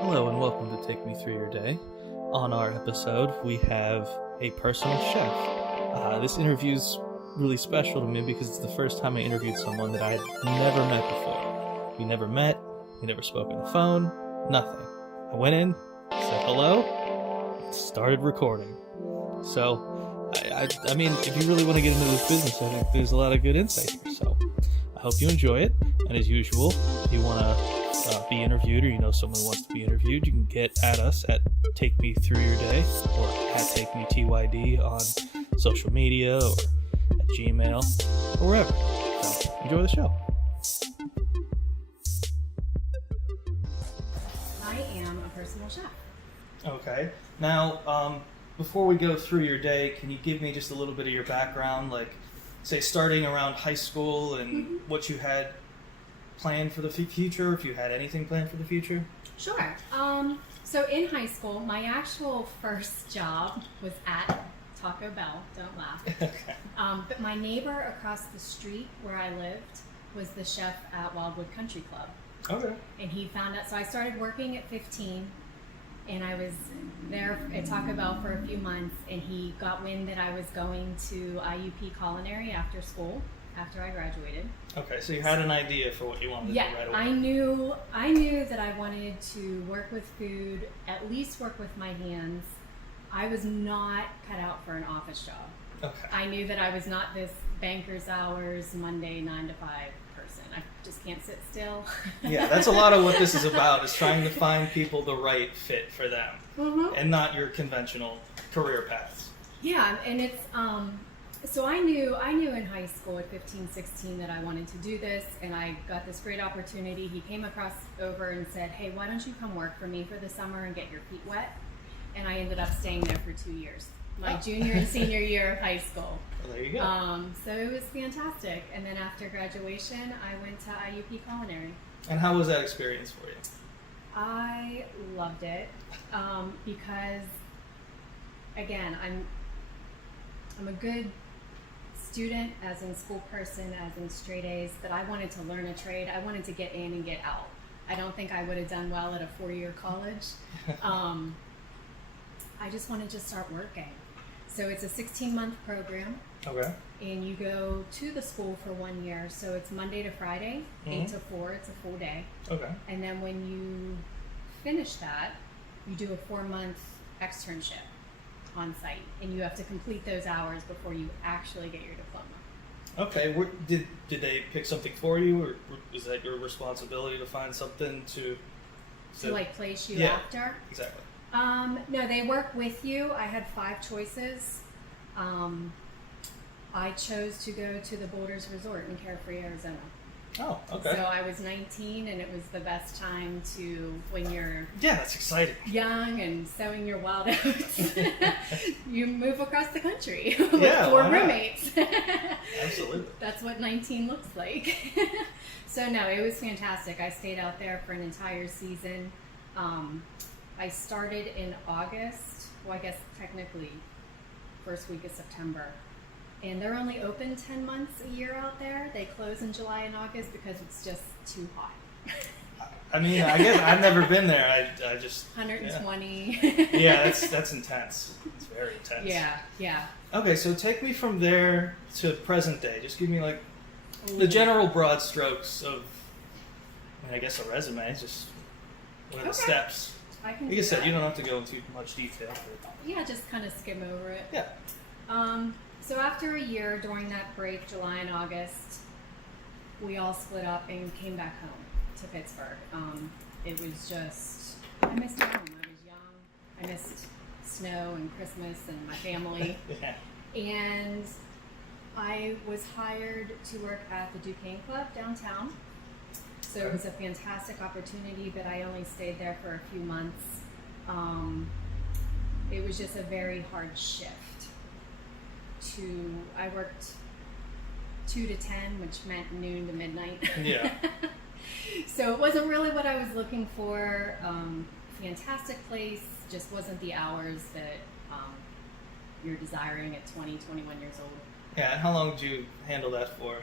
Hello and welcome to Take Me Through Your Day. On our episode, we have a personal chef. This interview is really special to me because it's the first time I interviewed someone that I had never met before. We never met, we never spoke on the phone, nothing. I went in, said hello, and started recording. So, I mean, if you really want to get into this business, I think there's a lot of good insight here. So, I hope you enjoy it. And as usual, if you want to be interviewed or you know someone wants to be interviewed, you can get at us at Take Me Through Your Day or at TakeMeTYD on social media or at Gmail or wherever. So, enjoy the show. I am a personal chef. Okay. Now, before we go through your day, can you give me just a little bit of your background, like, say, starting around high school and what you had planned for the future, if you had anything planned for the future? Sure. So in high school, my actual first job was at Taco Bell. Don't laugh. Okay. But my neighbor across the street where I lived was the chef at Wildwood Country Club. Okay. And he found out, so I started working at 15, and I was there at Taco Bell for a few months, and he got wind that I was going to IUP Culinary after school, after I graduated. Okay, so you had an idea for what you wanted to do right away. I knew that I wanted to work with food, at least work with my hands. I was not cut out for an office job. Okay. I knew that I was not this banker's hours, Monday 9 to 5 person. I just can't sit still. Yeah, that's a lot of what this is about, is trying to find people the right fit for them and not your conventional career paths. Yeah, and it's so I knew in high school at 15, 16 that I wanted to do this, and I got this great opportunity. He came over and said, "Hey, why don't you come work for me for the summer and get your feet wet?" And I ended up staying there for 2 years, my junior and senior year of high school. Well, there you go. So it was fantastic. And then after graduation, I went to IUP Culinary. And how was that experience for you? I loved it because, again, I'm a good student, as in school person, as in straight A's, but I wanted to learn a trade. I wanted to get in and get out. I don't think I would have done well at a 4-year college. I just wanted to start working. So it's a 16-month program. Okay. And you go to the school for 1 year. So it's Monday to Friday, 8 to 4. It's a full day. Okay. And then when you finish that, you do a 4-month externship on site, and you have to complete those hours before you actually get your diploma. Okay. Did they pick something for you, or was that your responsibility to find something to like place you after? Exactly. No, they work with you. I had 5 choices. I chose to go to the Boulders Resort in Carefree, Arizona. Oh, okay. So I was 19, and it was the best time when you're that's exciting, young and sowing your wild oats. You move across the country with 4 roommates. Absolutely. That's what 19 looks like. So no, it was fantastic. I stayed out there for an entire season. I started in August. Well, I guess technically first week of September. And they're only open 10 months a year out there. They close in July and August because it's just too hot. I mean, I guess I've never been there. I just 120. Yeah, that's intense. It's very intense. Yeah. Okay, so take me from there to present day. Just give me like the general broad strokes of, I guess, a resume. Just what are the steps? Like I said, you don't have to go into much detail. But yeah, just kind of skim over it. Yeah. So after a year, during that break, July and August, we all split up and came back home to Pittsburgh. It was just, I missed home. I was young. I missed snow and Christmas and my family. And I was hired to work at the Duquesne Club downtown. So it was a fantastic opportunity, but I only stayed there for a few months. It was just a very hard shift. I worked 2 to 10, which meant noon to midnight. Yeah. So it wasn't really what I was looking for. Fantastic place, just wasn't the hours that you're desiring at 20, 21 years old. Yeah, and how long did you handle that for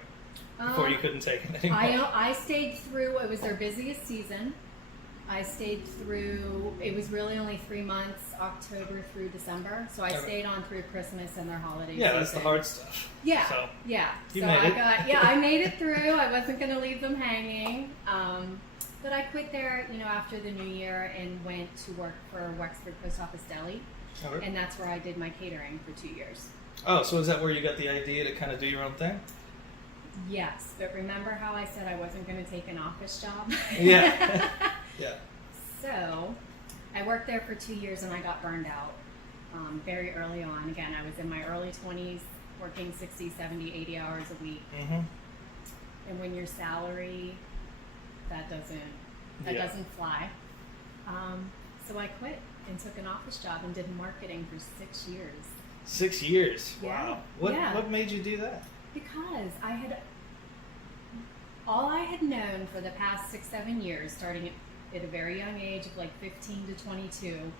before you couldn't take it anymore? I stayed through, it was their busiest season. I stayed through, it was really only 3 months, October through December. So I stayed on through Christmas and their holiday season. Yeah, that's the hard stuff. Yeah. So yeah. you So made I it. I made it through. I wasn't going to leave them hanging. But I quit there, after the new year and went to work for Wexford Post Office Deli. Okay. And that's where I did my catering for 2 years. Oh, so is that where you got the idea to kind of do your own thing? Yes, but remember how I said I wasn't going to take an office job? Yeah. Yeah. So I worked there for 2 years and I got burned out very early on. Again, I was in my early 20s, working 60, 70, 80 hours a week. Mm-hmm. And when your salary, that doesn't fly. So I quit and took an office job and did marketing for 6 years. 6 years? Yeah. Wow. What made you do that? Because all I had known for the past 6, 7 years, starting at a very young age of like 15 to 22,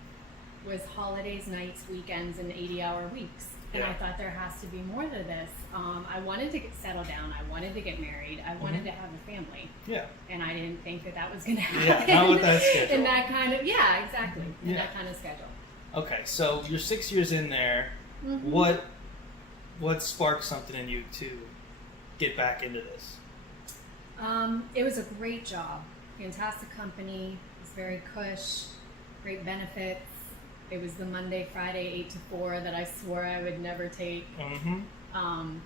was holidays, nights, weekends, and 80-hour weeks. And Yeah. I thought there has to be more to this. I wanted to settle down. I wanted to get married. I wanted to have a family. Yeah. And I didn't think that was going to Yeah, happen. not with that schedule. In that kind of, exactly. In Yeah. that kind of schedule. Okay, so you're 6 years in there. Mhm. What sparked something in you to get back into this? It was a great job. Fantastic company. It was very cush. Great benefits. It was the Monday, Friday, 8 to 4 that I swore I would never take. Mm-hmm.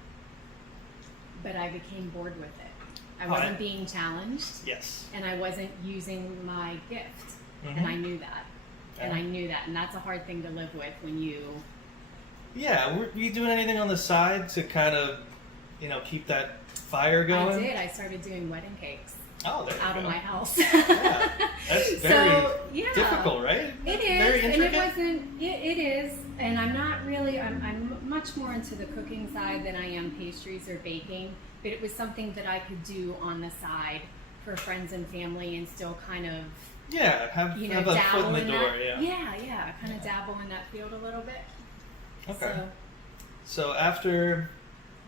But I became bored with it. I wasn't being challenged. Yes. And I wasn't using my gift. Mm-hmm. And I knew that. And Yeah. I knew that. And that's a hard thing to live with when you... Yeah, were you doing anything on the side to kind of, keep that fire going? I did. I started doing wedding cakes. Oh, there you Out go. of my house. Yeah. That's very yeah. difficult, right? It is, Very and intricate. it wasn't. It is, and I'm not really. I'm much more into the cooking side than I am pastries or baking. But it was something that I could do on the side for friends and family, and still kind of, Yeah, have a foot dabble in the in door. that. Yeah. Kind of dabble in that field a little bit. Okay. So after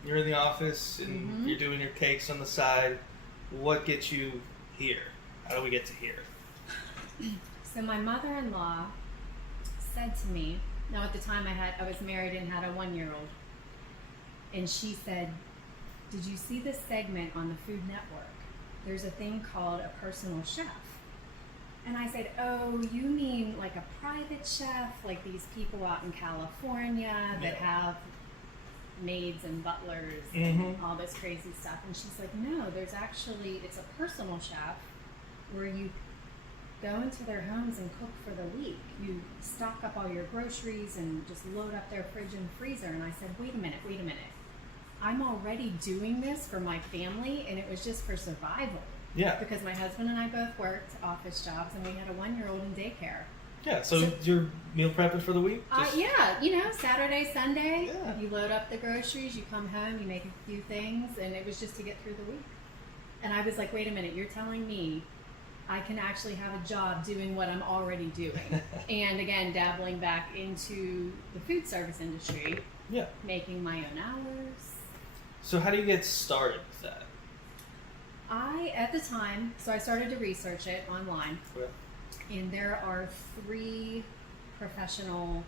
you're in the office and Mhm. you're doing your cakes on the side, what gets you here? How do we get to here? So my mother-in-law said to me, now at the time I was married and had a 1-year-old, and she said, "Did you see this segment on the Food Network? There's a thing called a personal chef." And I said, "Oh, you mean like a private chef, like these people out in California that have maids and butlers and all this crazy stuff?" And she's like, "No, it's a personal chef where you go into their homes and cook for the week. You stock up all your groceries and just load up their fridge and freezer." And I said, wait a minute. I'm already doing this for my family, and it was just for survival. Yeah. Because my husband and I both worked office jobs, and we had a 1-year-old in daycare. Yeah, so you're meal prepping for the week? Saturday, Sunday, Yeah. you load up the groceries, you come home, you make a few things, and it was just to get through the week. And I was like, wait a minute, you're telling me I can actually have a job doing what I'm already doing. And again, dabbling back into the food service industry, Yeah. making my own hours. So how do you get started with that? At the time, I started to research it online. Yeah. And there are 3 professional,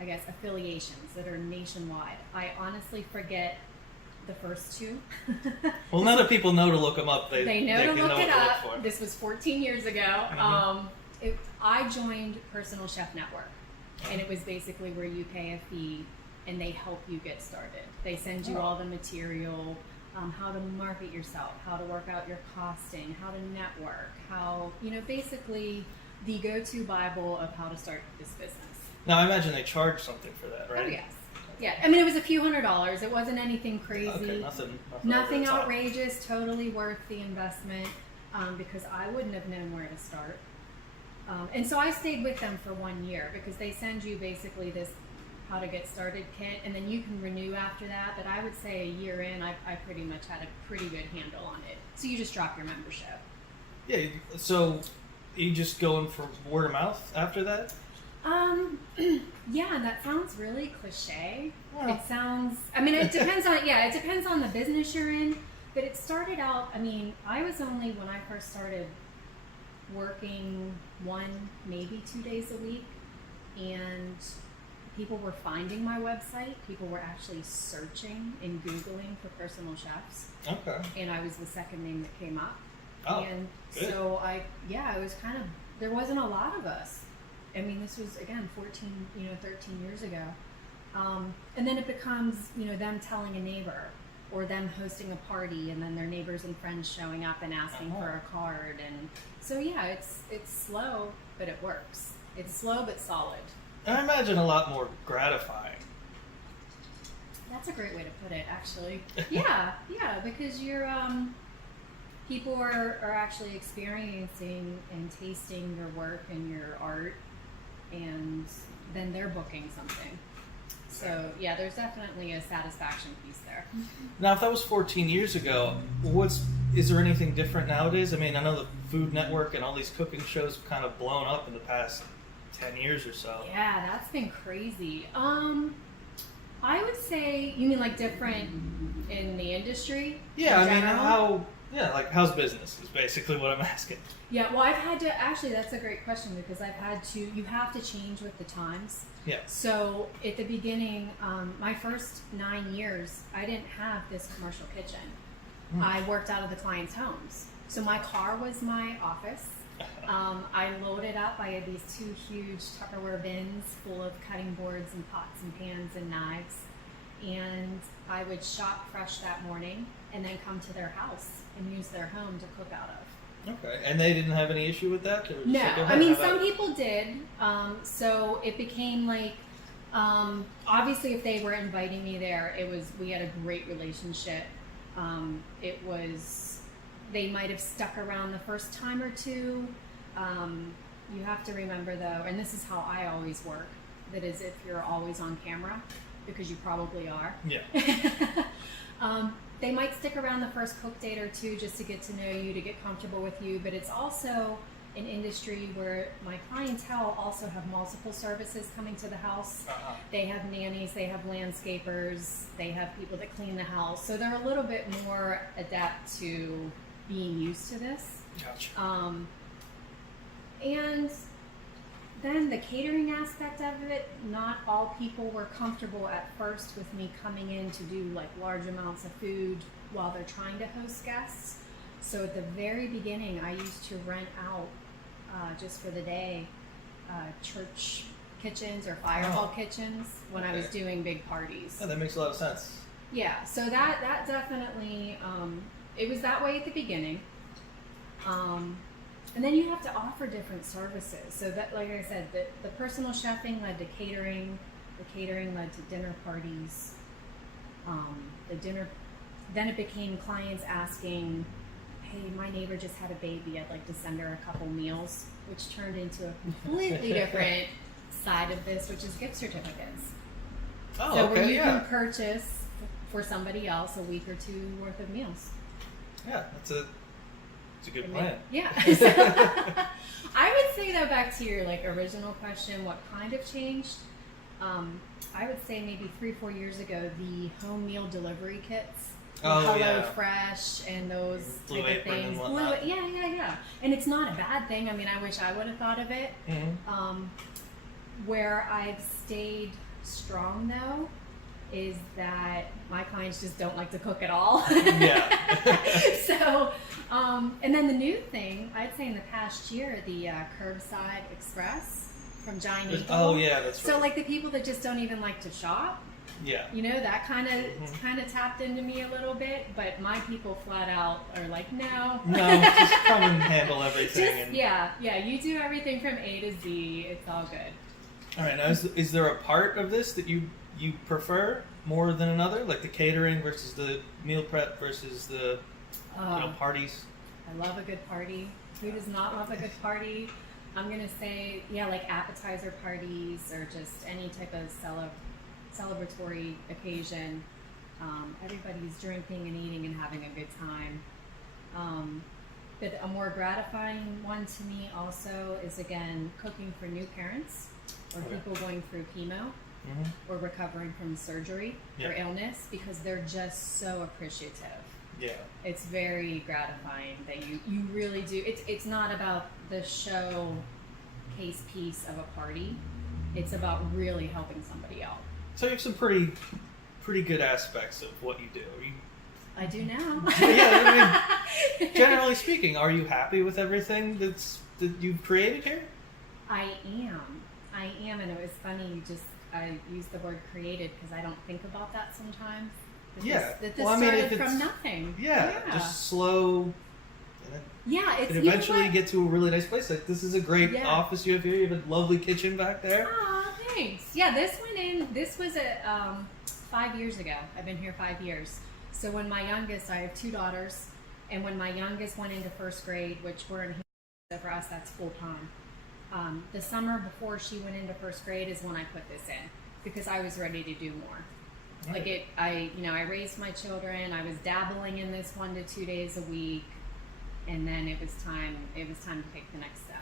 affiliations that are nationwide. I honestly forget the first 2. Well, none of people know to look them up. They know to can look what it to look up. for. This was 14 years ago. Mhm. I joined Personal Chef Network, and it was basically where you pay a fee and they help you get started. They send you all the material, how to market yourself, how to work out your costing, how to network, basically the go-to Bible of how to start this business. Now, I imagine they charge something for that, right? Oh, yes. Yeah, I mean, it was a few $100s. It wasn't anything crazy. Okay, Nothing over the top. outrageous, totally worth the investment, because I wouldn't have known where to start. And so I stayed with them for 1 year, because they send you basically this how to get started kit, and then you can renew after that. But I would say a year in, I pretty much had a pretty good handle on it. So you just drop your membership. Yeah, so you just going for word of mouth after that? Yeah, and that sounds really cliche. Well. It sounds, it depends on the business you're in, but it started out, I was only, when I first started working 1, maybe 2 days a week, and people were finding my website. People were actually searching and Googling for personal chefs. Okay. And I was the second name that came up. Oh, and good. so it was kind of, there wasn't a lot of us. I mean, this was, again, 13 years ago. And then it becomes, them telling a neighbor, or them hosting a party, and then their neighbors and friends showing up and asking for a card. And so, it's slow, but it works. It's slow but solid. And I imagine a lot more gratifying. That's a great way to put it, actually. Yeah, because you're, people are actually experiencing and tasting your work and your art, and then they're booking something. So, there's definitely a satisfaction piece there. Now, if that was 14 years ago, is there anything different nowadays? I mean, I know the Food Network and all these cooking shows have kind of blown up in the past 10 years or so. Yeah, that's been crazy. I would say, you mean like different in the industry? Yeah, I mean, how's business is basically what I'm asking. Yeah, well, I've had to, actually, that's a great question, because you have to change with the times. Yeah. So at the beginning, my first 9 years, I didn't have this commercial kitchen. I worked out of the clients' homes. So my car was my office. I loaded up. I had these 2 huge Tupperware bins full of cutting boards and pots and pans and knives. And I would shop fresh that morning and then come to their house and use their home to cook out of. Okay, and they didn't have any issue with that? No, I mean, some people did. So it became like, obviously if they were inviting me there, we had a great relationship. They might have stuck around the first time or two. You have to remember though, and this is how I always work, that is if you're always on camera, because you probably are. Yeah. They might stick around the first cook date or two just to get to know you, to get comfortable with you, but it's also an industry where my clientele also have multiple services coming to the house. They have nannies, they have landscapers, they have people that clean the house, so they're a little bit more adept to being used to this. Gotcha. And then the catering aspect of it, not all people were comfortable at first with me coming in to do like large amounts of food while they're trying to host guests. So at the very beginning, I used to rent out just for the day church kitchens or fire hall kitchens when I was doing big parties. Yeah, that makes a lot of sense. Yeah, so that definitely, it was that way at the beginning. And then you have to offer different services. So that, like I said, the personal chefing led to catering. The catering led to dinner parties. Then it became clients asking, hey, my neighbor just had a baby. I'd like to send her a couple meals, which turned into a completely different side of this, which is gift certificates. Oh, so okay, where you can purchase for somebody else a week or two worth of meals. Yeah, it's a good plan. Yeah. I would say though, back to your original question, what kind of changed? I would say maybe 3-4 years ago, the home meal delivery kits, Hello Fresh, and those Blue type of things. Yeah. And it's not a bad thing. I mean, I wish I would have thought of it. Mm-hmm. Where I've stayed strong though is that my clients just don't like to cook at all. Yeah. So, and then the new thing, I'd say in the past year, the curbside express from Giant Eagle. Oh yeah, that's right. So like the people that just don't even like to shop. Yeah. That kind of tapped into me a little bit, but my people flat out are like, no. No, just come and handle everything. You do everything from A to Z. It's all good. All right. Now, is there a part of this that you prefer more than another, like the catering versus the meal prep versus the parties? I love a good party. Who does not love a good party? I'm gonna say, like appetizer parties or just any type of celebratory occasion. Everybody's drinking and eating and having a good time. But a more gratifying one to me also is, again, cooking for new parents or people going through chemo or recovering from surgery or illness, because they're just so appreciative Yeah. It's very gratifying that you really do. It's not about the showcase piece of a party. It's about really helping somebody out. So you have some pretty good aspects of what you do. I do now. Yeah, I mean, generally speaking, are you happy with everything that you've created here? I am, and it was funny. I use the word created because I don't think about that sometimes. That this started from nothing. Yeah, just slow. Yeah, it's and eventually get to a really nice place. Like, this is a great office you have here. You have a lovely kitchen back there. Oh, thanks. Yeah, this went in. This was 5 years ago. I've been here 5 years. So when my youngest, I have 2 daughters, and when my youngest went into first grade, which we're in here, so for us that's full time. The summer before she went into first grade is when I put this in because I was ready to do more. Right. I raised my children. I was dabbling in this 1 to 2 days a week, and then it was time to take the next step.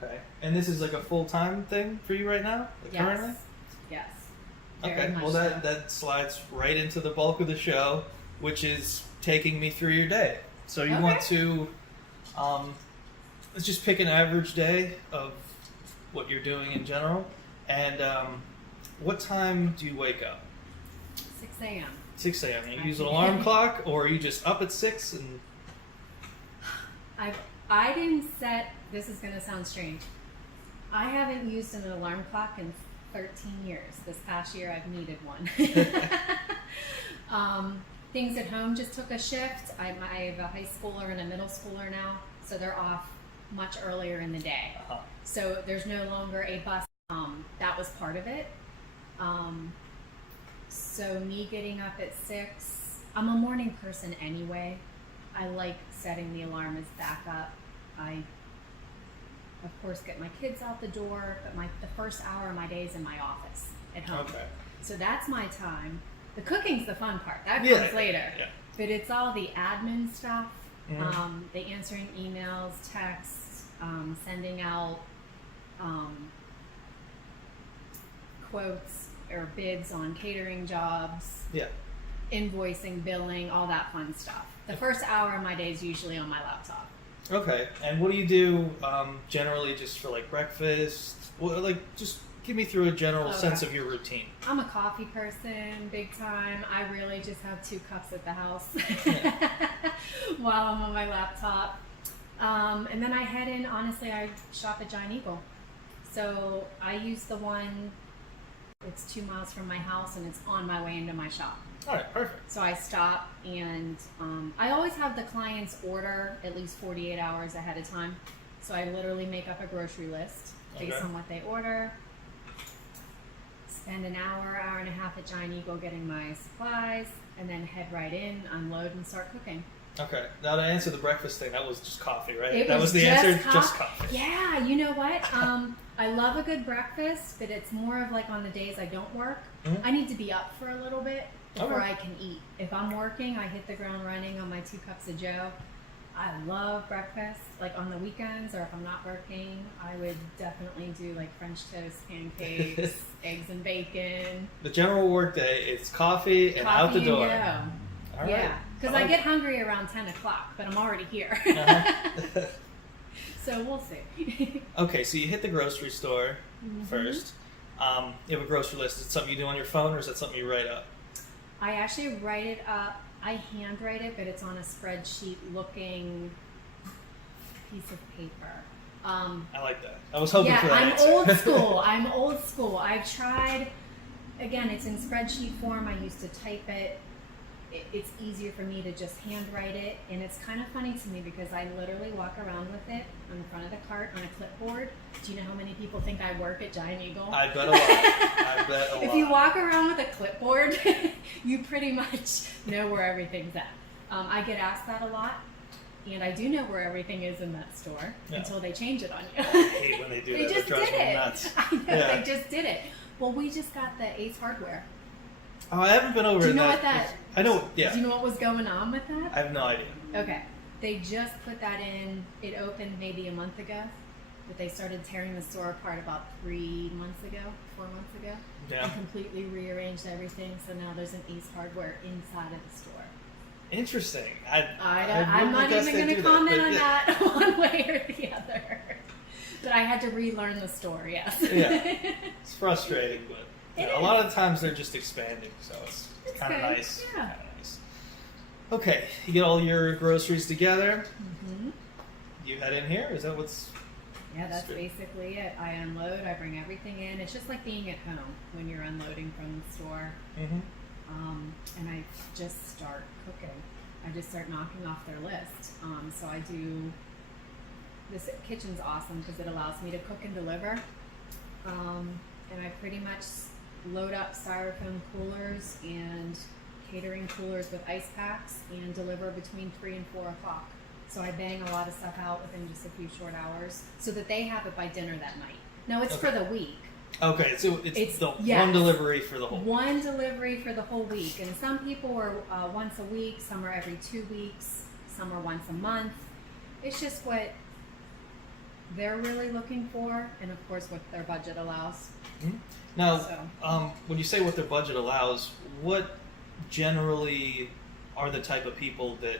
Okay. And this is like a full-time thing for you right now? Like yes. Currently? Yes. Okay. Well, that slides right into the bulk of the show, which is taking me through your day. So you want to, let's just pick an average day of what you're doing in general. And what time do you wake up? 6 a.m. 6 a.m. You use an alarm clock, or are you just up at 6 and... I didn't set, this is going to sound strange, I haven't used an alarm clock in 13 years. This past year I've needed one. Things at home just took a shift. I have a high schooler and a middle schooler now, so they're off much earlier in the day. Uh-huh. So there's no longer a bus. That was part of it. So me getting up at 6, I'm a morning person anyway. I like setting the alarm as backup. I, of course, get my kids out the door, but the first hour of my day is in my office at home. Okay. So that's my time. The cooking's the fun part. That comes later. Yeah. But it's all the admin stuff, the answering emails, texts, sending out quotes or bids on catering jobs. Yeah. Invoicing, billing, all that fun stuff. The first hour of my day is usually on my laptop. Okay. And what do you do generally just for like breakfast? Well, just give me through a general sense of your routine. I'm a coffee person, big time. I really just have 2 cups at the house while I'm on my laptop. And then I head in, honestly, I shop at Giant Eagle. So I use the one, it's 2 miles from my house and it's on my way into my shop. All right, perfect. So I stop and I always have the clients order at least 48 hours ahead of time. So I literally make up a grocery list based on what they order. Spend an hour and a half at Giant Eagle getting my supplies, and then head right in, unload, and start cooking. Okay. Now to answer the breakfast thing, that was just coffee, right? That was the answer? Just coffee. Yeah, you know what? I love a good breakfast, but it's more of like on the days I don't work. Mm-hmm. I need to be up for a little bit before I can eat. If I'm working, I hit the ground running on my 2 cups of Joe. I love breakfast. Like on the weekends, or if I'm not working, I would definitely do like French toast, pancakes, eggs and bacon. The general work day, it's coffee and out the door. And go. All right. Yeah, because I get hungry around 10 o'clock, but I'm already here. So we'll see. Okay, so you hit the grocery store first. You have a grocery list. Is it something you do on your phone, or is that something you write up? I actually write it up. I handwrite it, but it's on a spreadsheet looking piece of paper. I like that. I was hoping for that. I'm old school. I'm old school. I've tried, again, it's in spreadsheet form. I used to type it. It's easier for me to just handwrite it. And it's kind of funny to me because I literally walk around with it on the front of the cart on a clipboard. Do you know how many people think I work at Giant Eagle? I bet a lot. If you walk around with a clipboard, you pretty much know where everything's at. I get asked that a lot. And I do know where everything is in that store until they change it on you. I hate when they do that. Just did it. Nuts. I know, they just did it. Well, we just got the Ace Hardware. Oh, I haven't been over Do you know what that? I know. Yeah. Do you know what was going on with that? I have no idea. Okay, they just put that in. It opened maybe a month ago, but they started tearing the store apart about 4 months ago, and completely rearranged everything. So now there's an Ace Hardware inside of the store. Interesting. I'm not guess even they going to do comment that, on but that one way or the other. But I had to relearn the story, yes. Yeah. It's frustrating, but It a is. lot of times they're just expanding, so it's kind of good. nice. Yeah. Kind of nice. Okay, you get all your groceries together. Mm-hmm. You head in here. Is that what's? Yeah, that's Straight. basically it. I unload, I bring everything in. It's just like being at home when you're unloading from the store. Mm-hmm. And I just start cooking. I just start knocking off their list. So I do, this kitchen's awesome because it allows me to cook and deliver. And I pretty much load up styrofoam coolers and catering coolers with ice packs and deliver between 3 and 4 o'clock. So I bang a lot of stuff out within just a few short hours so that they have it by dinner that night. No, it's for the week. Okay, so it's the yes. one delivery for the whole. One delivery for the whole week. And some people are once a week, some are every 2 weeks, some are once a month. It's just what they're really looking for, and of course what their budget allows. Mm-hmm. Now, So. when you say what their budget allows, what generally are the type of people that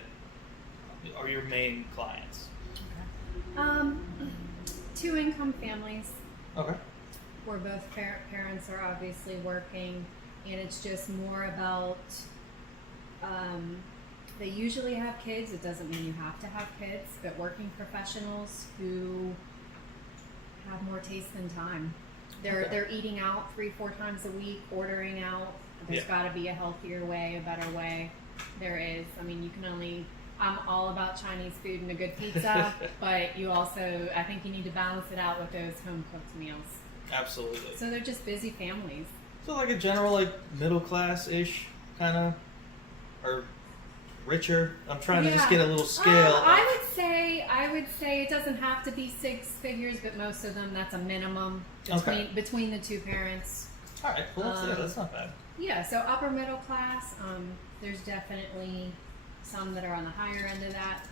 are your main clients? 2-income families Okay. where both parents are obviously working, and it's just more about they usually have kids. It doesn't mean you have to have kids, but working professionals who have more taste than time. They're eating out 3-4 times a week, ordering out. There's got to be a healthier way, a better way. There is. I mean, you can only. I'm all about Chinese food and a good pizza, but you also, I think you need to balance it out with those home cooked meals. Absolutely. So they're just busy families. So like a general like middle class ish kind of, or richer. I'm trying to just get a little scale. I would say it doesn't have to be 6 figures, but most of them that's a minimum between the 2 parents. All right, well that's not bad. Yeah, so upper middle class. There's definitely some that are on the higher end of that.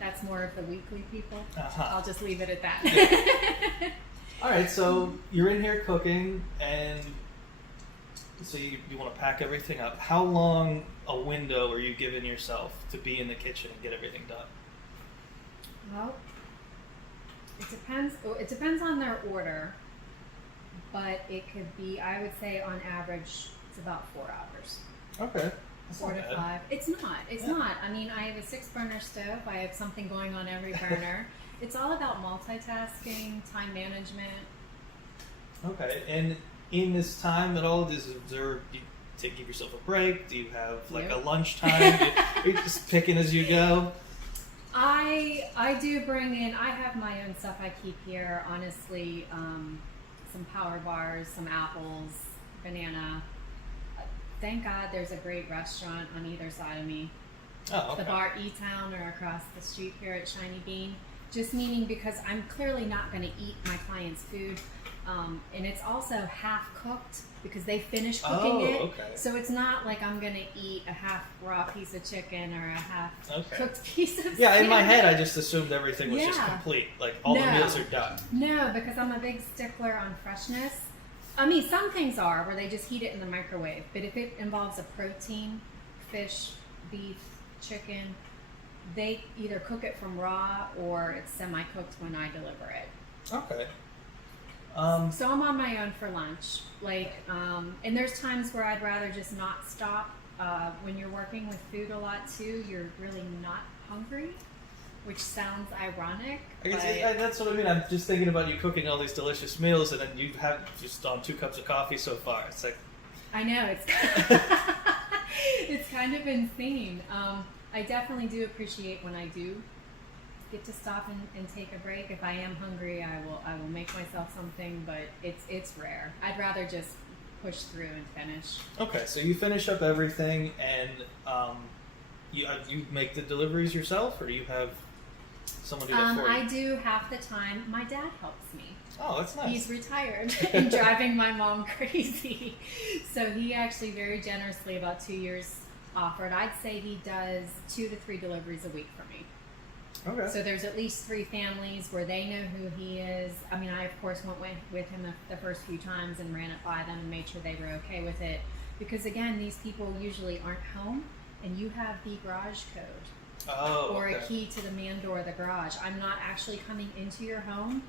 That's more of the weekly people. I'll just leave it at that. Yeah. All right, so you're in here cooking, and so you want to pack everything up. How long a window are you giving yourself to be in the kitchen and get everything done? Well, it depends. It depends on their order, but it could be. I would say on average, it's about 4 hours. Okay. That's 4 to not bad. 5. It's not. It's not. I mean, I have a 6-burner stove. I have something going on every burner. It's all about multitasking, time management. Okay, and in this time at all, do you give yourself a break? Do you have like a lunch time? Are you just picking as you go? I do bring in. I have my own stuff I keep here. Honestly, some power bars, some apples, banana. Thank God there's a great restaurant on either side of me. Oh, okay. The bar E-Town or across the street here at Shiny Bean. Just meaning because I'm clearly not going to eat my client's food. And it's also half cooked because they finish cooking it. Okay. So it's not like I'm going to eat a half raw piece of chicken or a half cooked piece of Yeah, in my salmon. head I just assumed everything was just complete. Like all the meals are done. No, because I'm a big stickler on freshness. I mean, some things are where they just heat it in the microwave. But if it involves a protein, fish, beef, chicken, they either cook it from raw or it's semi-cooked when I deliver it. Okay. So I'm on my own for lunch. And there's times where I'd rather just not stop. When you're working with food a lot too, you're really not hungry, which sounds ironic. That's what I mean. I'm just thinking about you cooking all these delicious meals, and then you have just on 2 cups of coffee so far. It's like I know it's kind of insane. I definitely do appreciate when I do get to stop and take a break. If I am hungry, I will make myself something, but it's rare. I'd rather just push through and finish. Okay, so you finish up everything, and you make the deliveries yourself, or do you have someone do that for you? I do half the time. My dad helps me. Oh, that's nice. He's retired and driving my mom crazy. So he actually very generously, about 2 years, offered. I'd say he does 2 to 3 deliveries a week for me. Okay. So there's at least 3 families where they know who he is. I mean, I of course went with him the first few times and ran it by them and made sure they were okay with it. Because again, these people usually aren't home and you have the garage code or a key to the man door of the garage, I'm not actually coming into your home.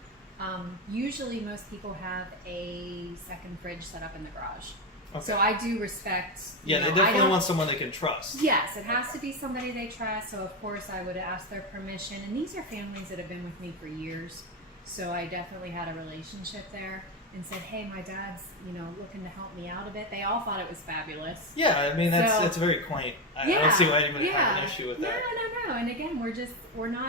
Usually most people have a second fridge set up in the garage. Okay. So I do respect... Yeah, they definitely want someone they can trust. Yes, it has to be somebody they trust. So of course I would ask their permission. And these are families that have been with me for years. So I definitely had a relationship there and said, hey, my dad's, looking to help me out a bit. They all thought it was fabulous. Yeah, I mean, that's very quaint. I don't see why anybody have an issue with that. No. And again,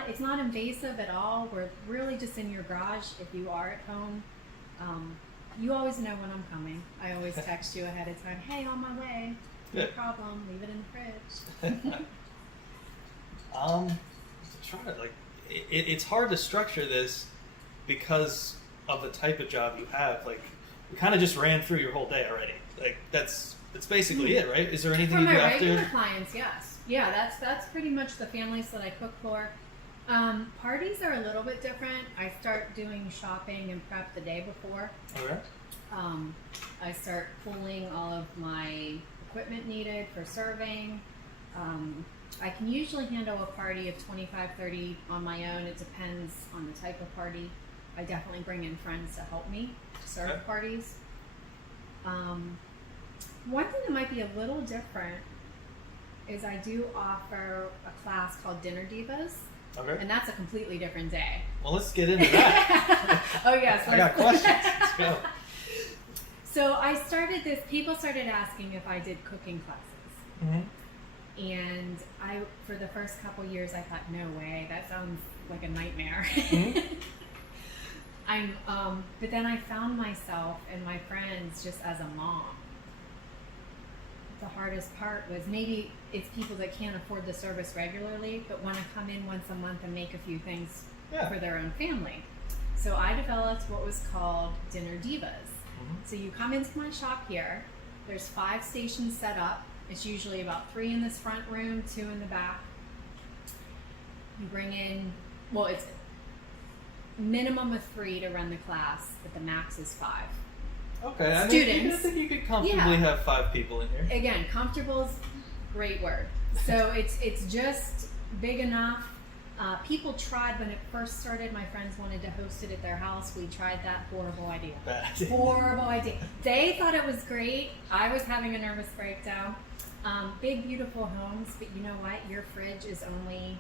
it's not invasive at all. We're really just in your garage. If you are at home, you always know when I'm coming. I always text you ahead of time, hey, on my way. No problem. Leave it in the fridge. It's hard to structure this because of the type of job you have. Like, we kind of just ran through your whole day already. Like, that's basically it, right? Is there anything you do after? For my regular clients, yes. Yeah, that's pretty much the families that I cook for. Parties are a little bit different. I start doing shopping and prep the day before. Okay. I start pulling all of my equipment needed for serving. I can usually handle a party of 25, 30 on my own. It depends on the type of party. I definitely bring in friends to help me serve parties. One thing that might be a little different is I do offer a class called Dinner Divas. Okay. And that's a completely different day. Well, let's get into that. Oh, yes. I got questions. Let's go. So I started this, people started asking if I did cooking classes. Mm-hmm. And for the first couple years, I thought, no way, that sounds like a nightmare. Mm-hmm. But then I found myself and my friends just as a mom. The hardest part was maybe it's people that can't afford the service regularly, but want to come in once a month and make a few things for their own family. So I developed what was called Dinner Divas. Mm-hmm. So you come into my shop here, there's 5 stations set up. It's usually about 3 in this front room, 2 in the back. You bring in, it's minimum of 3 to run the class, but the max is 5. Okay, Students. I think you could comfortably have 5 people in here. Again, comfortable is a great word. So it's just big enough. People tried when it first started. My friends wanted to host it at their house. We tried that. Horrible idea. Bad. Horrible idea. They thought it was great. I was having a nervous breakdown. Big, beautiful homes, but you know what? Your fridge is only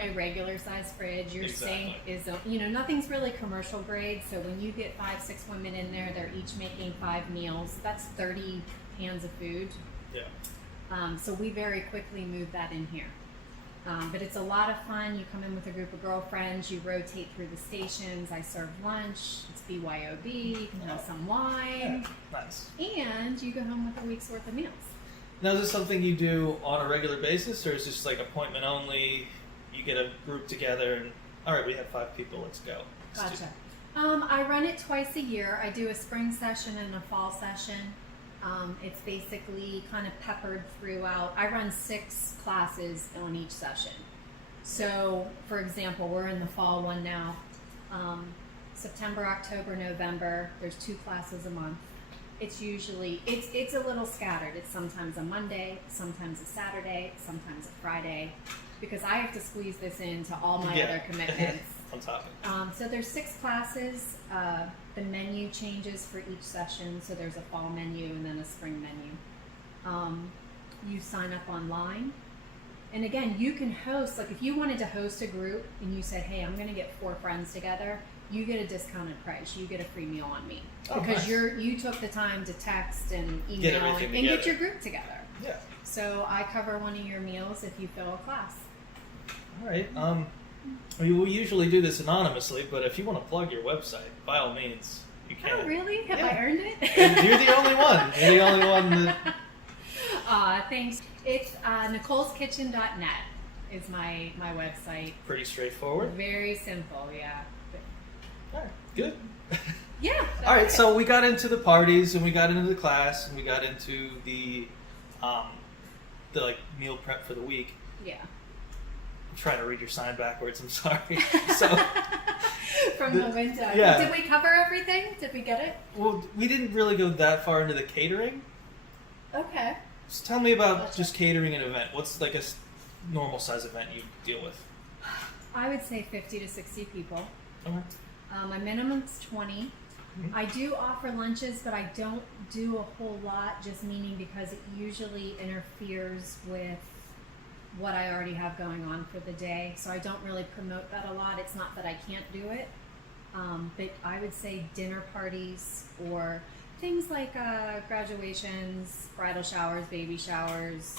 a regular size fridge. Your sink is, nothing's really commercial grade. So when you get 5, 6 women in there, they're each making 5 meals. That's 30 pans of food. Yeah. So we very quickly moved that in here. But it's a lot of fun. You come in with a group of girlfriends. You rotate through the stations. I serve lunch. It's BYOB. You can have some wine. Yeah. Nice. And you go home with a week's worth of meals. Now, is this something you do on a regular basis, or is this like appointment only? You get a group together and, all right, we have 5 people, let's go. Gotcha. I run it twice a year. I do a spring session and a fall session. It's basically kind of peppered throughout. I run 6 classes on each session. So, for example, we're in the fall one now. September, October, November, there's 2 classes a month. It's usually, it's a little scattered. It's sometimes a Monday, sometimes a Saturday, sometimes a Friday, because I have to squeeze this into all my other commitments. On top. So there's 6 classes. The menu changes for each session. So there's a fall menu and then a spring menu. You sign up online. And again, you can host, like if you wanted to host a group and you said, hey, I'm going to get 4 friends together, you get a discounted price. You get a free meal on me. Because you took the time to text and email and get your group together. Yeah. So I cover one of your meals if you fill a class. All right. We usually do this anonymously, but if you want to plug your website, by all means, you can. Oh, really? Have I earned it? You're the only one. You're the only one that... Thanks. It's Nicole'sKitchen.net is my website. Pretty straightforward. Very simple, yeah. All right, good. Yeah. All right, so we got into the parties, and we got into the class, and we got into the like meal prep for the week. Yeah. I'm trying to read your sign backwards. I'm sorry. So from the window. Yeah. Did we cover everything? Did we get it? Well, we didn't really go that far into the catering. Okay. So tell me about just catering an event. What's like a normal size event you deal with? I would say 50 to 60 people. Okay. My minimum's 20. Mhm. I do offer lunches, but I don't do a whole lot, just meaning because it usually interferes with what I already have going on for the day. So I don't really promote that a lot. It's not that I can't do it, but I would say dinner parties or things like graduations, bridal showers, baby showers,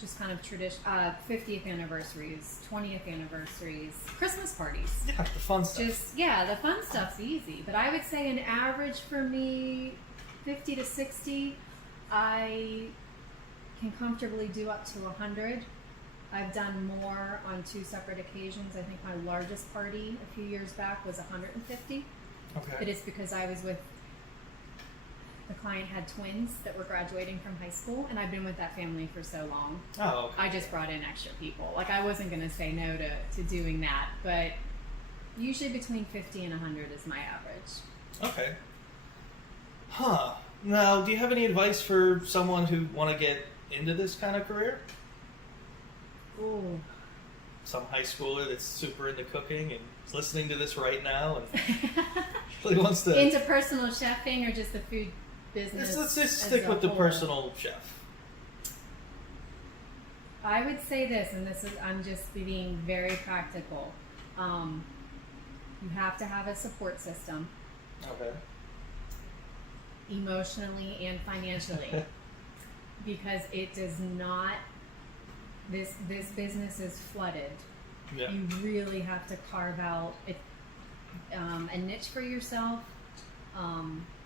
just kind of 50th anniversaries, 20th anniversaries, Christmas parties. Yeah, the fun stuff. The fun stuff's easy. But I would say an average for me, 50 to 60. I can comfortably do up to 100. I've done more on 2 separate occasions. I think my largest party a few years back was 150. Okay. But it's because I was with, the client had twins that were graduating from high school, and I've been with that family for so long. Oh, okay. I just brought in extra people. Like, I wasn't going to say no to doing that, but usually between 50 and 100 is my average. Okay. Huh. Now, do you have any advice for someone who want to get into this kind of career? Ooh. Some high schooler that's super into cooking and is listening to this right now and really wants to... Into personal chefing or just the food business? Let's just stick with the personal chef. I would say this, and this is, I'm just being very practical. You have to have a support system. Okay. Emotionally and financially. Because it does not, this business is flooded. Yeah. You really have to carve out a niche for yourself.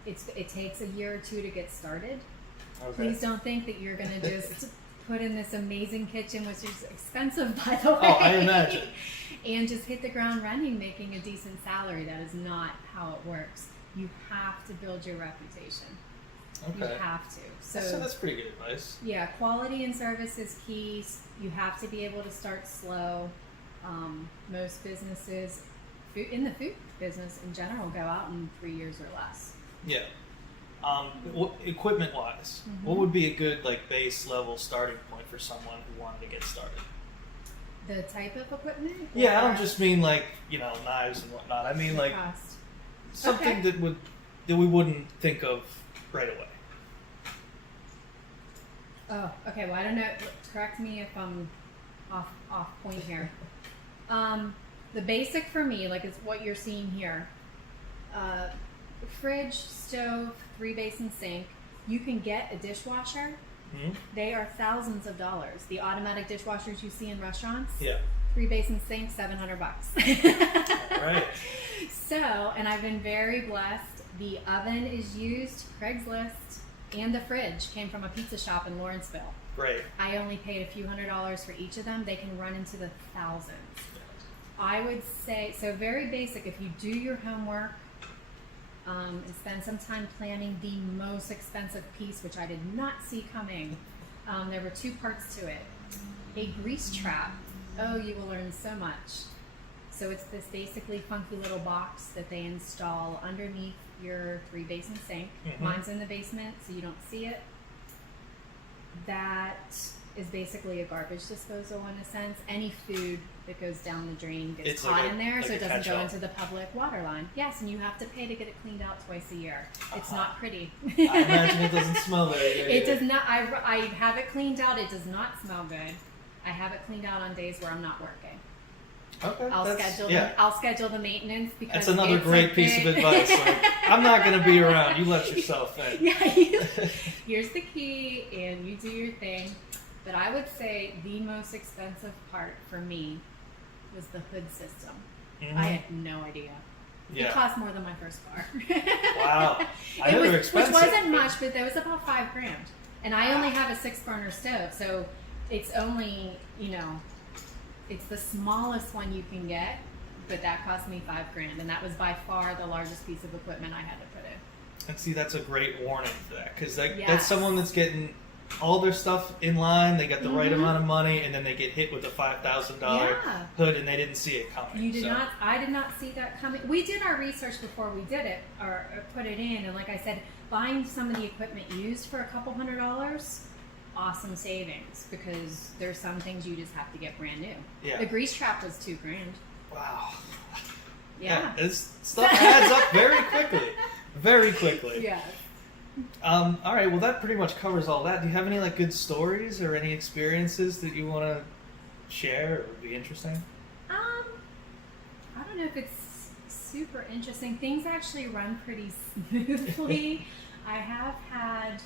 It takes a year or 2 to get started. Okay. Please don't think that you're going to just put in this amazing kitchen, which is expensive, by the way. Oh, I imagine. And just hit the ground running, making a decent salary. That is not how it works. You have to build your reputation. Okay. You have to. So that's pretty good advice. Yeah, quality and service is key. You have to be able to start slow. Most businesses, in the food business in general, go out in 3 years or less. Yeah. Equipment-wise, Mm-hmm. what would be a good base level starting point for someone who wanted to get started? The type of equipment? Yeah, I don't just mean knives and whatnot. I mean cost. something Okay. that we wouldn't think of right away. Oh, okay. Well, I don't know. Correct me if I'm off point here. The basic for me, is what you're seeing here. Fridge, stove, 3-basin sink. You can get a dishwasher. Mm-hmm. They are thousands of dollars. The automatic dishwashers you see in restaurants. Yeah. 3-basin sink, $700. All right. So, and I've been very blessed. The oven is used, Craigslist, and the fridge came from a pizza shop in Lawrenceville. Great. I only paid a few $100s for each of them. They can run into the thousands. I would say, so very basic, if you do your homework and spend some time planning the most expensive piece, which I did not see coming, there were 2 parts to it. A grease trap. Oh, you will learn so much. So it's this basically funky little box that they install underneath your 3-basin sink. Mm-hmm. Mine's in the basement, so you don't see it. That is basically a garbage disposal in a sense. Any food that goes down the drain gets caught in there, so it doesn't go into the public water line. Yes, and you have to pay to get it cleaned out twice a year. It's not pretty. I imagine it doesn't smell very good. It does not. I have it cleaned out. It does not smell good. I have it cleaned out on days where I'm not working. Okay. I'll schedule the maintenance because that's another great piece of advice. I'm not going to be around. You let yourself in. Yeah. Here's the key, and you do your thing. But I would say the most expensive part for me was the hood system. Mm-hmm. I had no idea. Yeah. It cost more than my first car. Wow. I know they're expensive. Which wasn't much, but that was about $5,000. And I only have a 6-burner stove, so it's only, it's the smallest one you can get, but that cost me $5,000, and that was by far the largest piece of equipment I had to put in. And see, that's a great warning for that, because that's Yes. someone that's getting all their stuff in line, they got the right Mm-hmm. amount of money, and then they get hit with a $5,000 hood, and they didn't see it coming. You did not. I did not see that coming. We did our research before we did it or put it in, and like I said, buying some of the equipment used for a couple $100 awesome savings because there's some things you just have to get brand new. Yeah. The grease trap was $2,000. Wow. Yeah. This stuff adds up very quickly. Very quickly. Yeah. All right. Well, that pretty much covers all that. Do you have any like good stories or any experiences that you want to share or would be interesting? I don't know if it's super interesting. Things actually run pretty smoothly. I have had,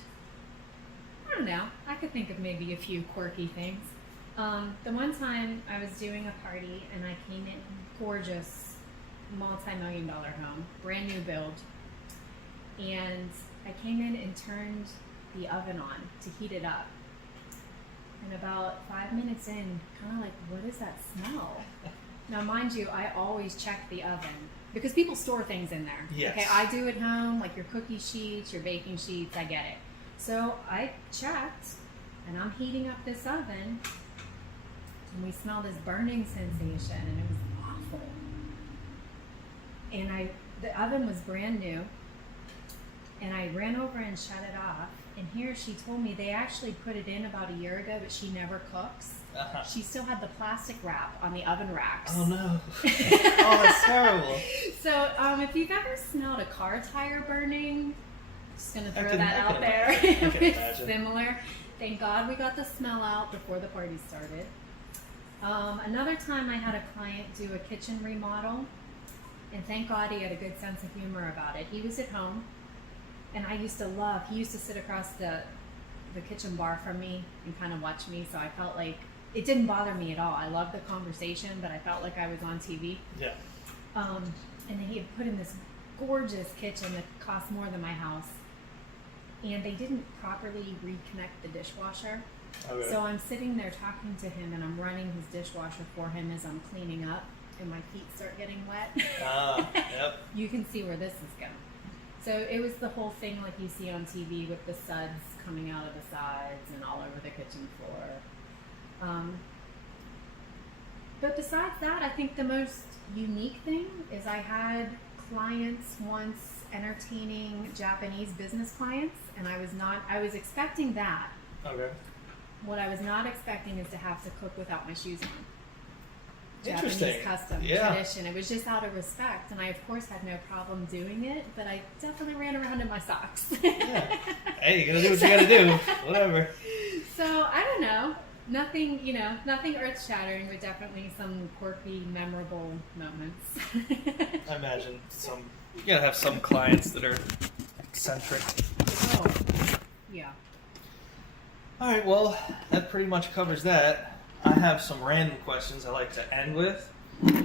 I don't know, I could think of maybe a few quirky things. The one time I was doing a party and I came in, gorgeous, multi-million-dollar home, brand new build, and I came in and turned the oven on to heat it up. And about 5 minutes in, kind of like, what is that smell? Now, mind you, I always check the oven because people store things in there. Yes. Okay, I do at home, like your cookie sheets, your baking sheets, I get it. So I checked, and I'm heating up this oven, and we smell this burning sensation, and it was awful. And the oven was brand new, and I ran over and shut it off. And here she told me they actually put it in about a year ago, but she never cooks. Uh-huh. She still had the plastic wrap on the oven racks. Oh no. Oh, that's terrible. So if you've ever smelled a car tire burning, just gonna throw I can out there. imagine. I can It's imagine. similar. Thank God we got the smell out before the party started. Another time I had a client do a kitchen remodel, and thank God he had a good sense of humor about it. He was at home, and he used to sit across the kitchen bar from me and kind of watch me, so I felt like it didn't bother me at all. I loved the conversation, but I felt like I was on TV. Yeah. And then he had put in this gorgeous kitchen that cost more than my house, and they didn't properly reconnect the dishwasher. Okay. So I'm sitting there talking to him, and I'm running his dishwasher for him as I'm cleaning up, and my feet start getting wet. Yep. You can see where this is going. So it was the whole thing like you see on TV with the suds coming out of the sides and all over the kitchen floor. But besides that, I think the most unique thing is I had clients once entertaining Japanese business clients, and I was expecting that. Okay. What I was not expecting is to have to cook without my shoes on. Interesting. Japanese custom tradition. It was just out of respect, and I of course had no problem doing it, but I definitely ran around in my socks. Yeah. Hey, you gotta do what you gotta do. Whatever. So I don't know. Nothing earth shattering, but definitely some quirky, memorable moments. I imagine you gotta have some clients that are eccentric. Oh, yeah. Alright, well, that pretty much covers that. I have some random questions I like to end with,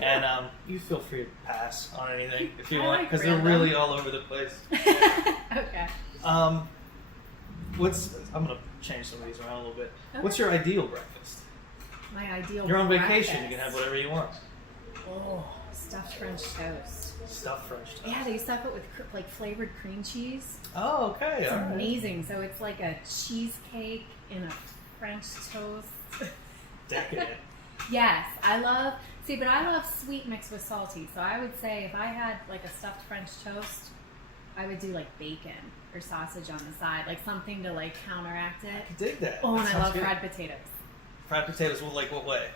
and you feel free to pass on anything if you want, because they're really all over the place. Okay. I'm gonna change some of these around a little bit. Okay. What's your ideal breakfast? My ideal You're on breakfast. vacation, you can have whatever you want. Oh, stuffed French toast. Stuffed French toast. Yeah, they stuff it with like flavored cream cheese. Oh, okay. It's all right. amazing. So it's like a cheesecake in a French toast. Decadent. Yes, I love sweet mixed with salty. So I would say if I had like a stuffed French toast, I would do like bacon or sausage on the side, like something to like counteract it. I dig that. Oh, That and I sounds love good. fried potatoes. Fried potatoes, well, like what way?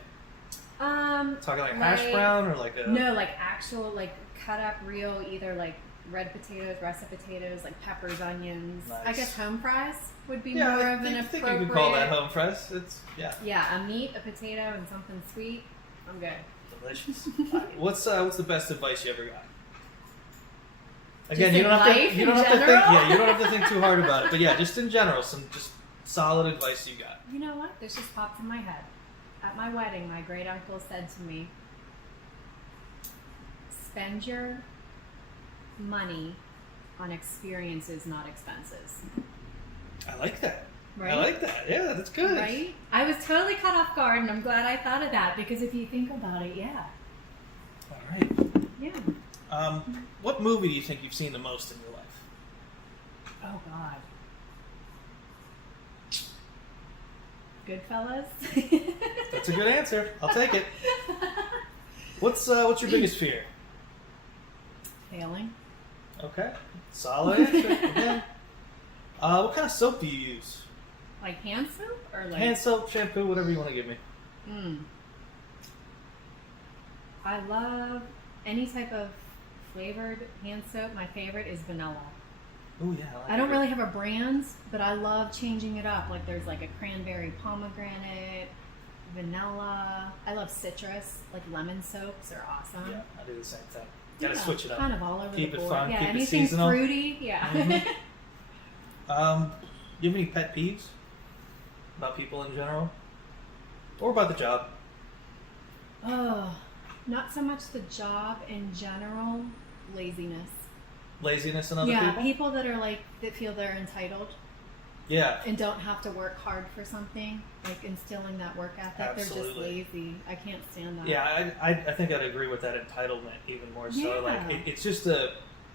Talking like Like- hash brown or like a... No, like actual like cut up real, either like red potatoes, russet potatoes, like peppers, onions. Nice. I guess home fries would be Yeah, more I of an think appropriate. you could call that home fries. It's, yeah, Yeah, a meat, a potato, and something sweet. I'm good. delicious. What's the best advice you ever got? Just Again, you in don't have to. life You in don't have to think. general? Yeah, you don't have to think too hard about it. But yeah, just in general, some just solid advice you got. You know what? This just popped in my head. At my wedding, my great uncle said to me, "Spend your money on experiences, not expenses." I like that. Right? I like that. Yeah, that's good. Right? I was totally caught off guard, and I'm glad I thought of that because if you think about it, yeah. All right. Yeah. What movie do you think you've seen the most in your life? Oh, God. Goodfellas? That's a good answer. I'll take it. What's your biggest fear? Failing. Okay. Solid answer. Again. What kind of soap do you use? Like hand soap or like Hand soap, shampoo, whatever you want to give me. I love any type of flavored hand soap. My favorite is vanilla. Oh yeah, I don't really have a brand, but I love changing it up. Like there's like a cranberry pomegranate, vanilla. I love citrus. Like lemon soaps are awesome. Yeah, I do the same thing. Gotta switch it up. Kind of all over Keep the it board. fun, Yeah, keep it anything seasonal. fruity. Yeah. Do you have any pet peeves about people in general, or about the job? Oh, not so much the job in general. Laziness. Laziness in other people. People that are like that feel they're entitled. Yeah. And don't have to work hard for something, like instilling that work ethic. Absolutely. They're just lazy. I can't stand that. Yeah, I think I'd agree with that entitlement even more so. Yeah. Like it's just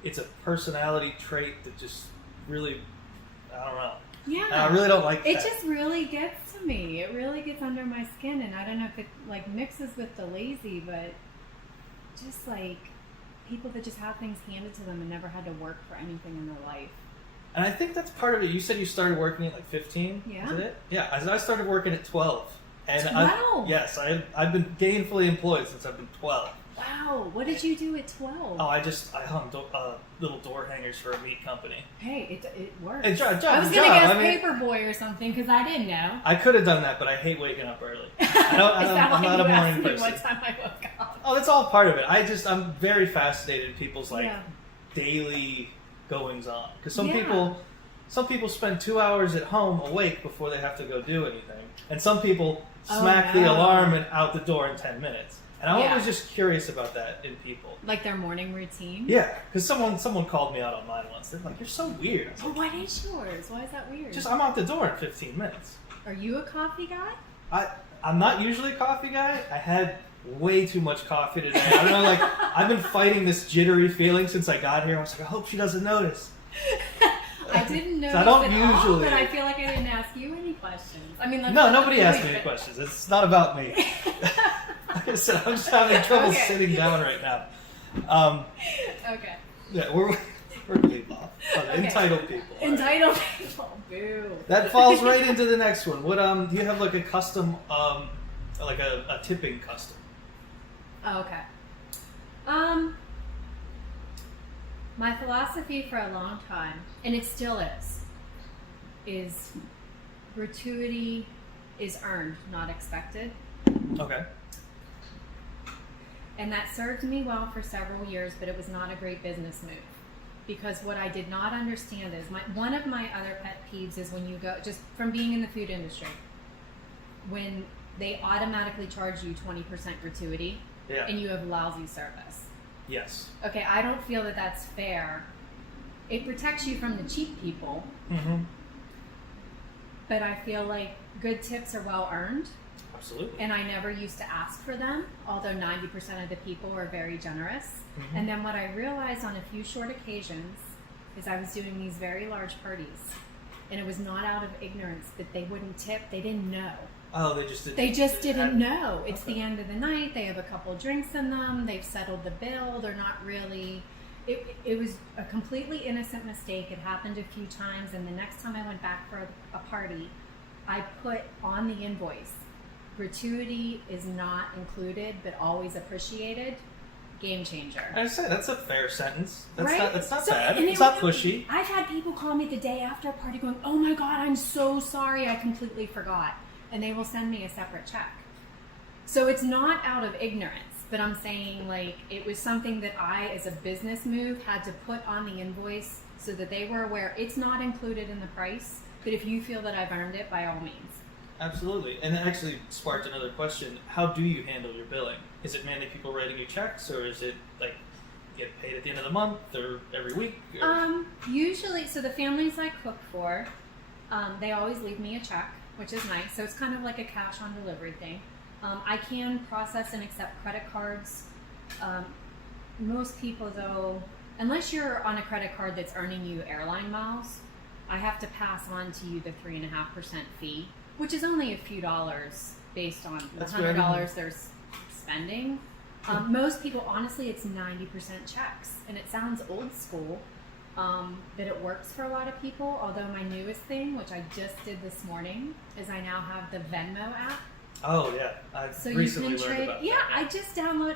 it's a personality trait that just really, I don't know. Yeah. And I really don't like it that. just really gets to me. It really gets under my skin, and I don't know if it like mixes with the lazy, but just like people that just have things handed to them and never had to work for anything in their life. And I think that's part of it. You said you started working at like 15. Yeah. Is that it? Yeah. I started working at 12. And 12? I've been gainfully employed since I've been 12. Wow. What did you do at 12? Oh, I hung little door hangers for a meat company. Hey, it works. Hey, job, I was going to guess I mean, paperboy or something because I didn't know. I could have done that, but I hate waking up early. I'm not a morning person. What time I woke up? Oh, that's all part of it. I'm very fascinated in people's Yeah. daily goings on, because Yeah. some people spend 2 hours at home awake before they have to go do anything, and some people smack the alarm and out the door in 10 minutes. And I'm always just curious about that in people. Like their morning routine? Yeah, because someone called me out on mine once. They're like, "You're so weird." I was Well, like, what is yours? Why is that weird? I'm out the door in 15 minutes. Are you a coffee guy? I'm not usually a coffee guy. I had way too much coffee today. I don't know, like, I've been fighting this jittery feeling since I got here. I was like, I hope she doesn't notice. I didn't notice I don't at all, usually. but I feel like I didn't ask you any questions. I mean, No, nobody asked me any questions. It's not about me. Like I said, I'm just having trouble sitting down right now. Okay. Yeah, we're going to leave off. Entitled people. Entitled people. Boo. That falls right into the next one. What do you have like a custom, like a tipping custom? Oh, okay. My philosophy for a long time, and it still is gratuity is earned, not expected. Okay. And that served me well for several years, but it was not a great business move. Because what I did not understand is, one of my other pet peeves is when you go, just from being in the food industry, when they automatically charge you 20% gratuity and you have lousy service. Yes. Okay, I don't feel that that's fair. It protects you from the cheap people, but I feel like good tips are well earned. Absolutely. And I never used to ask for them, although 90% of the people are very generous. And then what I realized on a few short occasions is I was doing these very large parties, and it was not out of ignorance that they wouldn't tip. They didn't know. Oh, they just didn't. They just didn't know. It's the end of the night. They have a couple drinks in them. They've settled the bill. They're not really. It was a completely innocent mistake. It happened a few times, and the next time I went back for a party, I put on the invoice, gratuity is not included, but always appreciated. Game changer. I say that's a fair sentence. That's right? That's not So, bad. and It's not pushy. I've had people call me the day after a party going, "Oh my God, I'm so sorry. I completely forgot." And they will send me a separate check. So it's not out of ignorance, but I'm saying like it was something that I, as a business move, had to put on the invoice so that they were aware it's not included in the price, but if you feel that I've earned it, by all means. Absolutely. And it actually sparked another question. How do you handle your billing? Is it mainly people writing you checks, or is it like get paid at the end of the month or every week? Or? Usually, so the families I cook for, they always leave me a check, which is nice. So it's kind of like a cash on delivery thing. I can process and accept credit cards. Most people, though, unless you're on a credit card that's earning you airline miles, I have to pass on to you the 3.5% fee, which is only a few dollars based on the $100 they're spending. Most people, honestly, it's 90% checks, and it sounds old school, that it works for a lot of people. Although my newest thing, which I just did this morning, is I now have the Venmo app. Oh yeah, I So recently you can learned trade. about Yeah, that. I just download.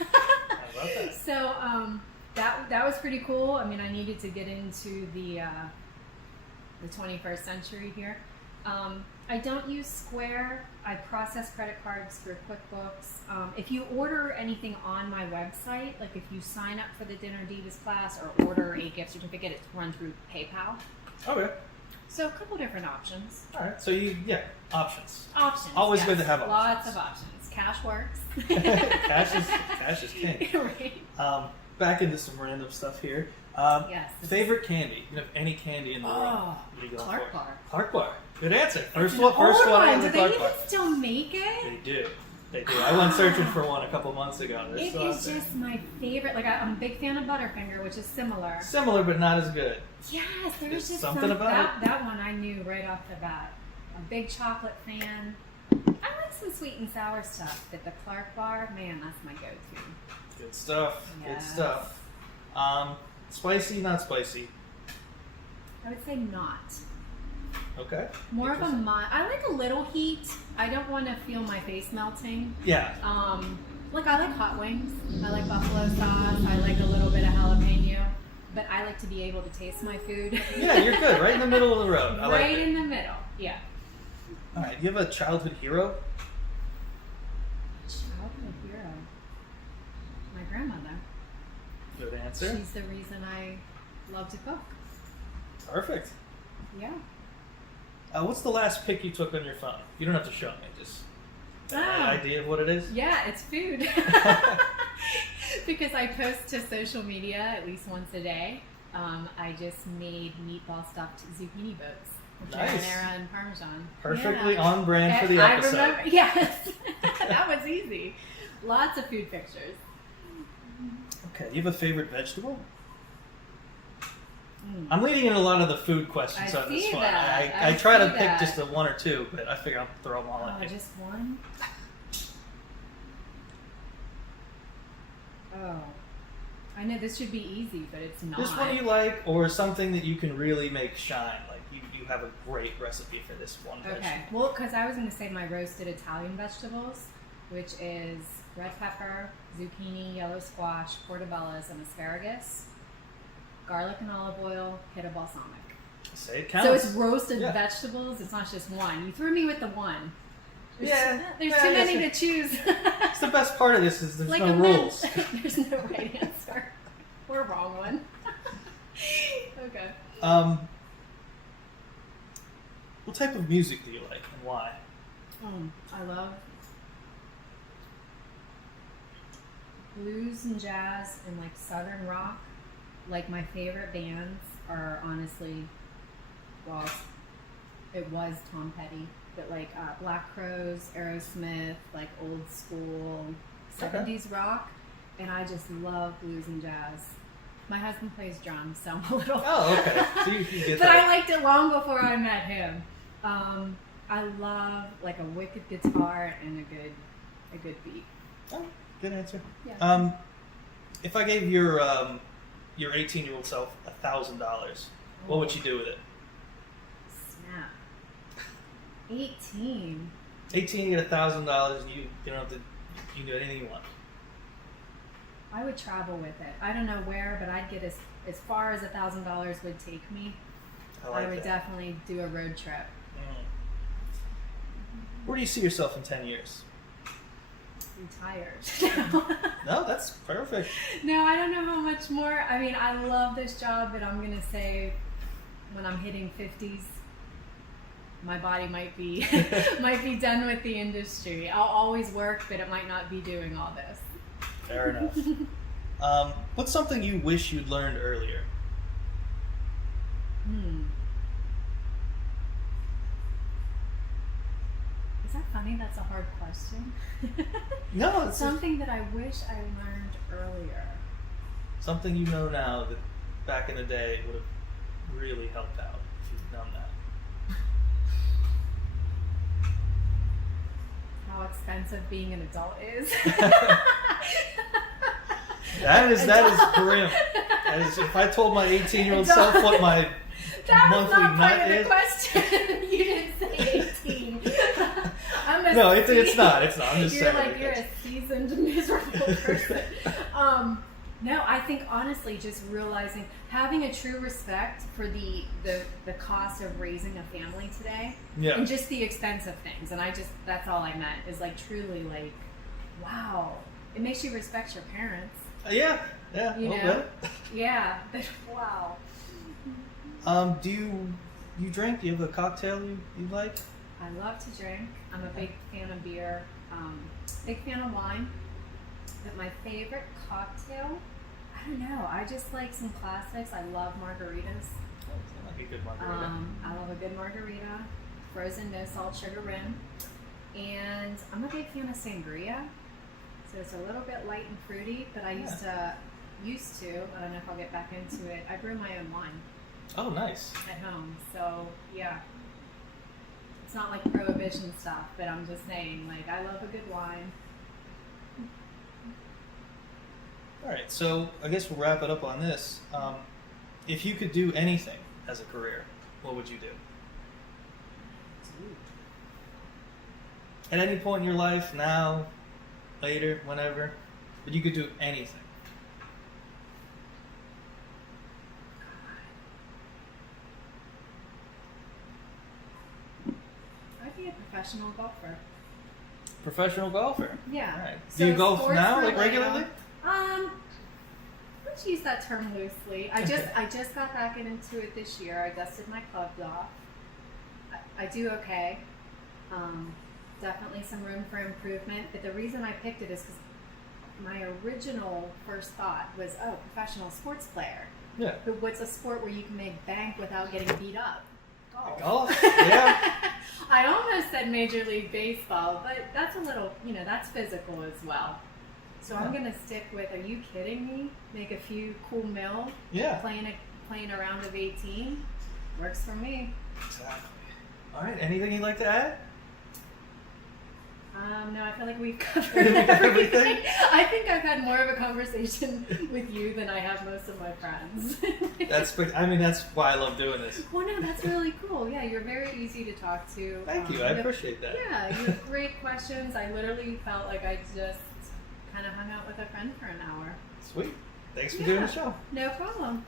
I love that. So that was pretty cool. I mean, I needed to get into the 21st century here. I don't use Square. I process credit cards through QuickBooks. If you order anything on my website, like if you sign up for the Dinner Divas class or order a gift certificate, it's run through PayPal. Okay. So a couple different options. All right. So options. Options. Always yes. good to have Lots options. of options. Cash works. cash is king. Right. Back into some random stuff here. Yes. Favorite candy? You have any candy in the world? Oh, What are you going Clark for? Bar. Clark Bar. Good answer. First It's one. an First old one on Do the they Clark even Bar. still make it? They do. They do. I went searching for one a couple months ago. They're It still out is there. just my favorite. Like I'm a big fan of Butterfinger, which is similar. Similar, but not as good. Yes, there's There's just something about that one I knew right off the bat. A big chocolate fan. I like some sweet and sour stuff, but the Clark Bar, man, that's my go-to. Good stuff. Good Yes. stuff. Spicy, not spicy. I would say not. Okay. More of a Interesting. I like a little heat. I don't want to feel my face melting. Yeah. Like I like hot wings. I like buffalo sauce. I like a little bit of jalapeno. But I like to be able to taste my food. Yeah, you're good. Right in the middle of the road. I like Right it. in the middle. Yeah. All right. Do you have a childhood hero? Childhood hero. My grandmother. Good answer. She's the reason I love to cook. Perfect. Yeah. What's the last pic you took on your phone? You don't have to show me. Just Oh. an idea of what it is. Yeah, it's food. Because I post to social media at least once a day. I just made meatball stuffed zucchini boats with Nice. marinara and parmesan. Perfectly Yeah. on brand for the episode. I remember, yes, that was easy. Lots of food pictures. Okay. You have a favorite vegetable? Mm. I'm leading in a lot of the food questions I on this see one. that. I I try to see pick that. just a one or two, but I figure I'll throw them all Oh, at you. just one? Oh. I know this should be easy, but it's not. Just one you like, or something that you can really make shine. Like you have a great recipe for this one Okay. vegetable. Well, because I was going to say my roasted Italian vegetables, which is red pepper, zucchini, yellow squash, portobellos, and asparagus, garlic and olive oil, hit a balsamic. Say it counts. So it's roasted Yeah. vegetables. It's not just one. You threw me with the one. There's Yeah, too I many guess to choose. It's the best part of this is there's Like no a men- rules. There's no right answer or wrong one. Okay. What type of music do you like and why? I love blues and jazz and like southern rock. Like my favorite bands are honestly, well, it was Tom Petty, but like Black Crowes, Aerosmith, like old school 70s rock, and I just love blues and jazz. My husband plays drums, so I'm a little. Oh, okay. So you get But that. I liked it long before I met him. I love like a wicked guitar and a good beat. Oh, good answer. Yeah. If I gave your 18-year-old self $1,000, what would you do with it? Snap. 18. 18, you get $1,000, and you don't have to. You can do anything you want. I would travel with it. I don't know where, but I'd get as far as $1,000 would take me. I would that. definitely do a road trip. Where do you see yourself in 10 years? Retired. No, that's perfect. No, I don't know how much more. I mean, I love this job, but I'm gonna say when I'm hitting 50s, my body might be done with the industry. I'll always work, but it might not be doing all this. Fair enough. What's something you wish you'd learned earlier? Is that funny? That's a hard question. No, it's Something that I wish I learned earlier. something you know now that back in the day would have really helped out if you'd known that. How expensive being an adult is. That is grim. That is, if I told my 18-year-old self what my that monthly was not part nut of the is. question. You didn't say 18. No, it's not. It's not. I'm just You're saying. like, you're a seasoned, miserable person. No, I think honestly, just realizing, having a true respect for the cost of raising a family today, Yeah. and just the expense of things. And that's all I meant, is like truly like, wow, it makes you respect your parents. Yeah. You a little know? bit. Yeah. Wow. Do you drink? Do you have a cocktail you like? I love to drink. I'm a big fan of beer. Big fan of wine. But my favorite cocktail, I don't know. I just like some classics. I love margaritas. Oh, that might be a good margarita. I love a good margarita, frozen, no salt, sugar rim. And I'm a big fan of sangria. So it's a little bit light and fruity, but I used to, I don't know if I'll get back into it, I brew my own wine Oh, nice. at home. So yeah, it's not like prohibition stuff, but I'm just saying, like, I love a good wine. All right, so I guess we'll wrap it up on this. If you could do anything as a career, what would you do? At any point in your life, now, later, whenever, but you could do anything. I'd be a professional golfer. Professional golfer. Yeah. All right. So Do you golf sports now, like related. regularly? Let's use that term loosely. I just got back into it this year. I dusted my clubs off. I do okay. Definitely some room for improvement. But the reason I picked it is because my original first thought was, oh, professional sports player. Yeah. But what's a sport where you can make bank without getting beat up? Golf. Golf? Yeah. I almost said Major League Baseball, but that's a little, that's physical as well. So I'm going to stick with, are you kidding me? Make a few cool mil, Yeah. playing a round of 18. Works for me. Exactly. All right, anything you'd like to add? No, I feel like we've covered everything. I think I've had more of a conversation with you than I have most of my friends. That's why I love doing this. Well, no, that's really cool. Yeah, you're very easy to talk to. Thank you, I appreciate that. Yeah, you have great questions. I literally felt like I just kind of hung out with a friend for an hour. Sweet. Thanks for doing the show. No problem.